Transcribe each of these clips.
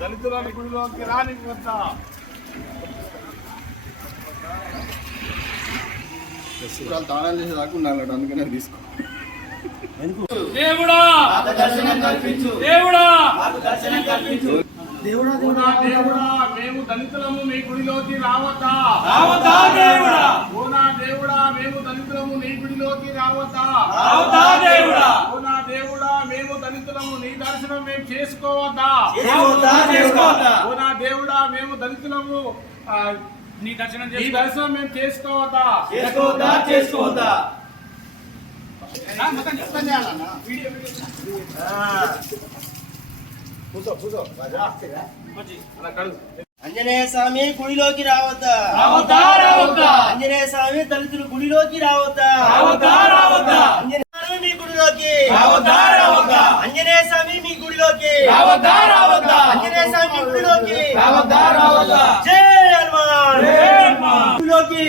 దళితులని గుడిలోకి రాని వద్దా తాళాలు చేసి రాకుండా అందుకనే తీసుకో. దేవుడా దేవుడా దేవుడా దేవుడా మేము దళితులము మీ గుడిలోకి రావద్దా రావద్దా దేవుడా ఓనా దేవుడా మేము దళితులము నీ గుడిలోకి రావద్దా రావద్దా దేవుడా ఓనా దేవుడా మేము దళితులము నీ దర్శనం మేము చేసుకోవద్దా చేసుకోవద్దా చేసుకోవద్దా ఓనా దేవుడా మేము దళితులము నీ దర్శనం మేము చేసుకోవద్దా చేసుకోవద్దా చేసుకోవద్దా ఆంజనేయ స్వామి గుడిలోకి రావద్దా రావద్దా రావద్దా ఆంజనేయ స్వామి దళితులు గుడిలోకి రావద్దా రావద్దా రావద్దా ఆంజనేయ మీ గుడిలోకి రావద్దా రావద్దా ఆంజనేయ స్వామి మీ గుడిలోకి రావద్దా రావద్దా ఆంజనేయ స్వామి గుడిలోకి రావద్దా రావద్దా జై హనుమాన్ జై హనుమాన్ గుడిలోకి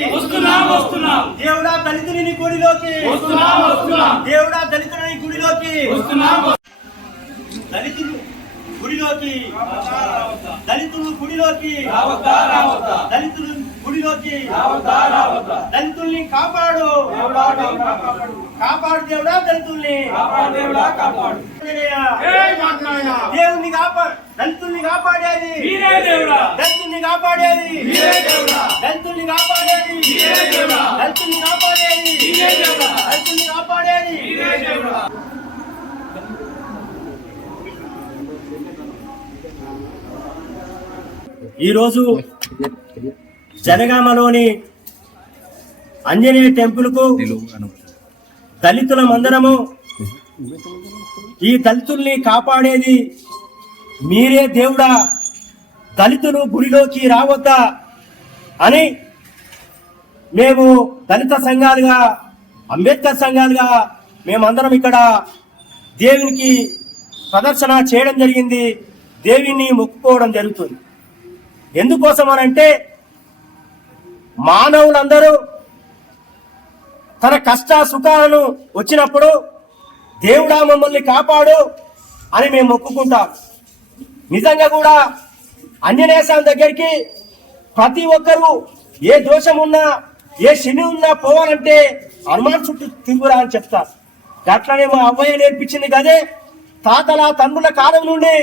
వస్తున్నాం దేవుడా దళితుని గుడిలోకి వస్తున్నాం దేవుడా దళితుని గుడిలోకి వస్తున్నాం దళితులు గుడిలోకి దళితులు గుడిలోకి రావద్దా రావద్దా దళితులు గుడిలోకి రావద్దా రావద్దా దళితుల్ని కాపాడు కాపాడు దేవుడా దళితుల్ని దేవుడా కాపాడు జై మాట్లాడిన దేవుణ్ణి కాపాడు దళితుల్ని కాపాడేది మీరే దేవుడా దళితుల్ని కాపాడేది మీరే దేవుడా దళితుల్ని కాపాడేది మీరే దేవుడా దళితుల్ని కాపాడేది మీరే దేవుడా దళితుల్ని కాపాడేది మీరే దేవుడా ఈరోజు జనగామలోని ఆంజనేయ టెంపుల్ కు దళితులమందరము ఈ దళితుల్ని కాపాడేది మీరే దేవుడా దళితులు గుడిలోకి రావద్దా అని మేము దళిత సంఘాలుగా అంబేద్కర్ సంఘాలుగా మేమందరం ఇక్కడ దేవునికి ప్రదర్శన చేయడం జరిగింది. దేవుని మొక్కుకోవడం జరుగుతుంది. ఎందుకోసం అనంటే మానవులందరూ తన కష్ట సుఖాలను వచ్చినప్పుడు దేవుడా మమ్మల్ని కాపాడు అని మేము మొక్కుకుంటాం. నిజంగా కూడా ఆంజనేయ స్వామి దగ్గరికి ప్రతి ఒక్కరూ ఏ దోషం ఉన్నా ఏ శని ఉన్నా పోవాలంటే హనుమాన్ చుట్టూ తిరుగురా అని చెప్తారు. అట్లనే మా అవ్వయ్య నేర్పించింది కదే తాతల తండ్రుల కాలం నుండి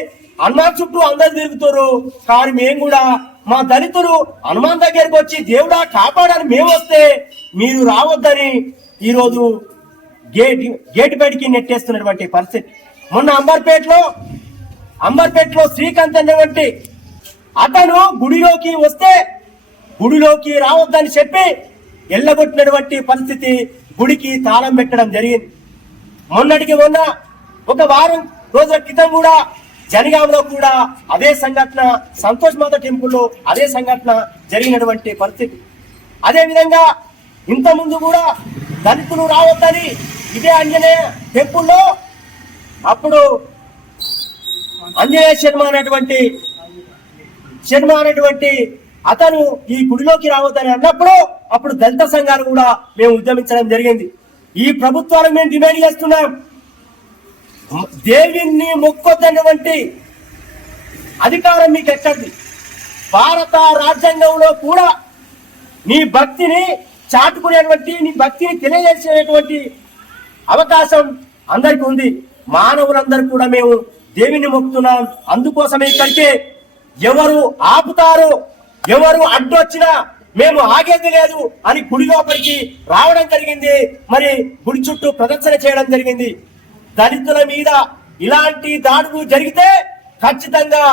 హనుమాన్ చుట్టూ అందరు తిరుగుతారు. కానీ మేము కూడా మా దళితులు హనుమాన్ దగ్గరికి వచ్చి దేవుడా కాపాడని మేము వస్తే మీరు రావద్దని ఈరోజు గేటు బయటికి నెట్టేస్తున్నటువంటి పరిస్థితి. మొన్న అంబర్పేటలో శ్రీకాంత్ అనేటువంటి అతను గుడిలోకి వస్తే గుడిలోకి రావద్దని చెప్పి ఎల్లగొట్టినటువంటి పరిస్థితి, గుడికి తాళం పెట్టడం జరిగింది. మొన్నటికి మొన్న ఒక వారం రోజుల క్రితం కూడా జనగాంలో కూడా అదే సంఘటన, సంతోష్ మాత టెంపుల్లో అదే సంఘటన జరిగినటువంటి పరిస్థితి. అదే విధంగా ఇంత ముందు కూడా దళితులు రావద్దని ఇదే ఆంజనేయ టెంపుల్లో అప్పుడు ఆంజనేయ శర్మ అనేటువంటి అతను ఈ గుడిలోకి రావద్దని అన్నప్పుడు అప్పుడు దళిత సంఘాలు కూడా మేము ఉద్యమించడం జరిగింది. ఈ ప్రభుత్వాలకు మేము డిమాండ్ చేస్తున్నాం, దేవుణ్ణి మొక్కొద్దన్నటువంటి అధికారం మీకు ఎక్కడిది? భారత రాజ్యాంగంలో కూడా నీ భక్తిని చాటుకునేటువంటి, నీ భక్తిని తెలియజేసేటువంటి అవకాశం అందరికీ ఉంది. మానవులందరూ కూడా మేము దేవుని మొక్కుతున్నాం. అందుకోసమే ఇక్కడికి ఎవరు ఆపుతారో, ఎవరు అడ్డొచ్చినా మేము ఆగేది లేదు అని గుడి లోపలికి రావడం జరిగింది. మరి గుడి చుట్టూ ప్రదర్శన చేయడం జరిగింది. దళితుల మీద ఇలాంటి దాడులు జరిగితే ఖచ్చితంగా